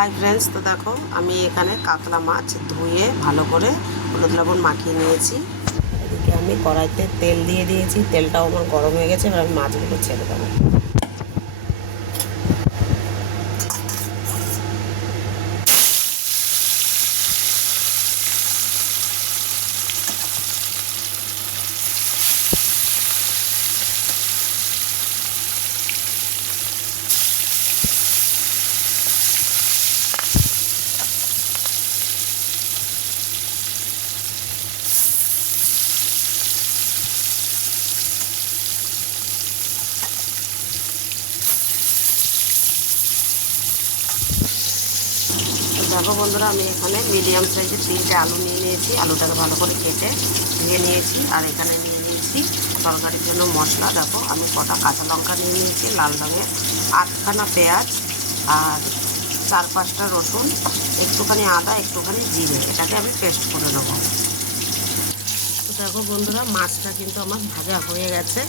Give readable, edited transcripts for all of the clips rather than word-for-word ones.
Hi friends, তো দেখো আমি এখানে কাতলা মাছ ধুয়ে ভালো করে হলুদ লবণ মাখিয়ে নিয়েছি। এদিকে আমি কড়াইতে তেল দিয়ে দিয়েছি, তেলটাও আমার গরম হয়ে গেছে। এবার আমি মাছগুলো ছেড়ে দেবো। দেখো বন্ধুরা, আমি এখানে মিডিয়াম সাইজের 3টে আলু নিয়ে নিয়েছি। আলুটাকে ভালো করে কেটে ধুয়ে নিয়েছি। আর এখানে নিয়ে নিয়েছি তরকারির জন্য মশলা। দেখো আমি কটা কাঁচা লঙ্কা নিয়ে নিয়েছি লাল রঙের, 8খানা পেঁয়াজ, আর 4-5টা রসুন, একটুখানি আদা, একটুখানি জিরে। এটাকে আমি পেস্ট করে নেবো। তো দেখো বন্ধুরা, মাছটা কিন্তু আমার ভাজা হয়ে গেছে।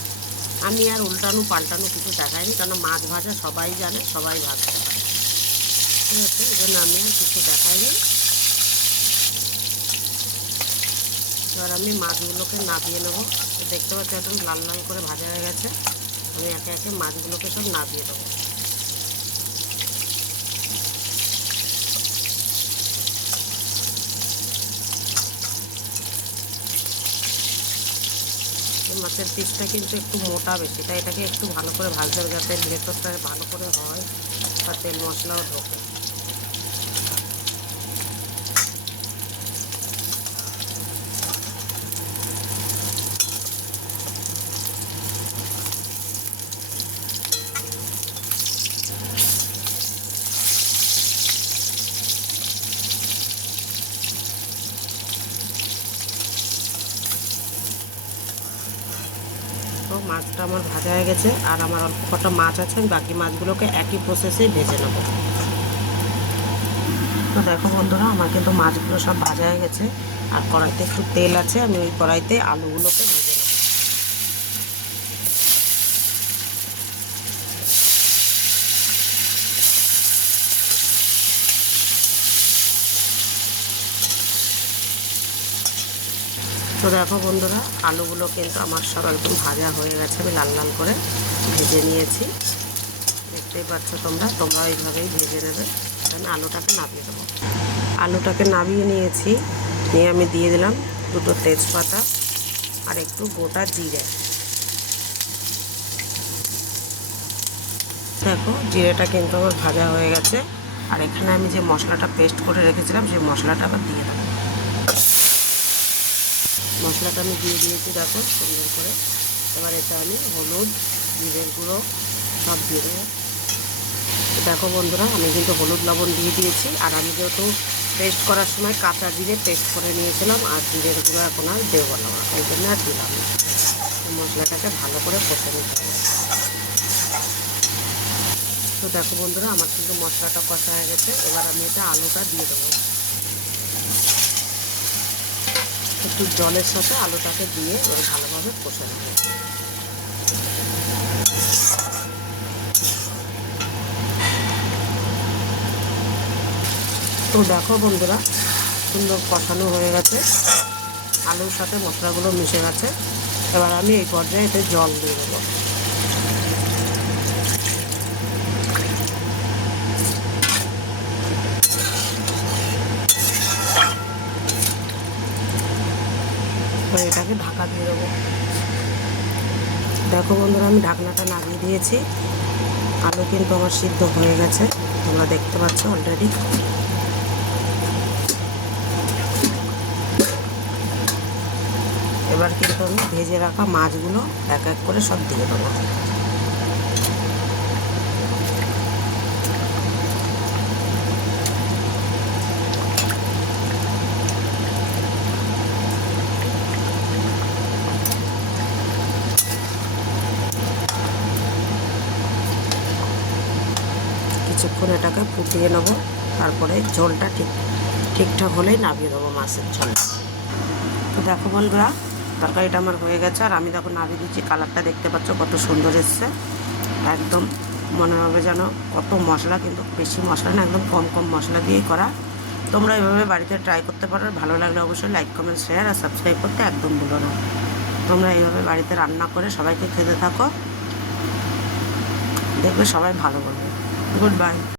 আমি আর উল্টানো পাল্টানো কিছু দেখাইনি, কারণ মাছ ভাজা সবাই জানে, সবাই ভাজতে পারে। ঠিক আছে, এই জন্য আমি আর কিছু দেখাইনি। এবার আমি মাছগুলোকে নাবিয়ে নেবো। দেখতে পাচ্ছি একদম লাল লাল করে ভাজা হয়ে গেছে। আমি একে একে মাছগুলোকে সব নাবিয়ে দেবো। মাছের পিসটা কিন্তু একটু মোটা বেশি, তাই এটাকে একটু ভালো করে ভাজতে হবে, যাতে ভেতরটা ভালো করে হয় আর তেল মশলাও ঢোকে। তো মাছটা আমার ভাজা হয়ে গেছে, আর আমার অল্প কটা মাছ আছে, আমি বাকি মাছগুলোকে একই প্রসেসেই ভেজে নেব। তো দেখো বন্ধুরা, আমার কিন্তু মাছগুলো সব ভাজা হয়ে গেছে। আর কড়াইতে একটু তেল আছে, আমি ওই কড়াইতে আলুগুলোকে ভেজে নেব। তো দেখো বন্ধুরা, আলুগুলো কিন্তু আমার সব একদম ভাজা হয়ে গেছে। আমি লাল লাল করে ভেজে নিয়েছি। দেখতেই পাচ্ছ তোমরা এইভাবেই ভেজে নেবে। আমি আলুটাকে নামিয়ে দেবো। আলুটাকে নামিয়ে নিয়েছি, নিয়ে আমি দিয়ে দিলাম 2টো তেজপাতা আর একটু গোটা জিরে। দেখো জিরেটা কিন্তু আমার ভাজা হয়ে গেছে। আর এখানে আমি যে মশলাটা পেস্ট করে রেখেছিলাম, সেই মশলাটা আবার দিয়ে দেবো। মশলাটা আমি দিয়ে দিয়েছি, দেখো সুন্দর করে। এবার এটা আমি হলুদ, জিরের গুঁড়ো সব দিয়ে দেবো। দেখো বন্ধুরা, আমি কিন্তু হলুদ লবণ দিয়ে দিয়েছি। আর আমি যেহেতু পেস্ট করার সময় কাঁচা জিরে পেস্ট করে নিয়েছিলাম, আর জিরের গুঁড়ো এখন আর দেবো না, এই জন্য আর দিলাম না। মশলাটাকে ভালো করে কষে নিতে হবে। তো দেখো বন্ধুরা, আমার কিন্তু মশলাটা কষা হয়ে গেছে। এবার আমি এটা আলুটা দিয়ে দেবো। একটু জলের সাথে আলুটাকে দিয়ে এবার ভালোভাবে কষে নেব। তো দেখো বন্ধুরা, সুন্দর কষানো হয়ে গেছে, আলুর সাথে মশলাগুলো মিশে গেছে। এবার আমি এই পর্যায়ে এতে জল দিয়ে দেবো। এবার এটাকে ঢাকা দিয়ে দেবো। দেখো বন্ধুরা, আমি ঢাকনাটা নামিয়ে দিয়েছি। আলু কিন্তু আমার সিদ্ধ হয়ে গেছে, তোমরা দেখতে পাচ্ছ অলরেডি। এবার কিন্তু আমি ভেজে রাখা মাছগুলো এক এক করে সব দিয়ে দেবো। কিছুক্ষণ এটাকে ফুটিয়ে নেব, তারপরে ঝোলটা ঠিকঠাক হলেই নামিয়ে দেবো মাছের ঝোল। তো দেখো বন্ধুরা, তরকারিটা আমার হয়ে গেছে। আর আমি দেখো নামিয়ে দিচ্ছি, কালারটা দেখতে পাচ্ছ কত সুন্দর এসছে, একদম মনে হবে যেন কত মশলা, কিন্তু বেশি মশলা না, একদম কম কম মশলা দিয়েই করা। তোমরা এভাবে বাড়িতে ট্রাই করতে পারো। ভালো লাগলে অবশ্যই লাইক, কমেন্ট, শেয়ার আর সাবস্ক্রাইব করতে একদম ভুলো না। তোমরা এইভাবে বাড়িতে রান্না করে সবাইকে খেতে থাকো, দেখবে সবাই ভালো বলবে। Good bye.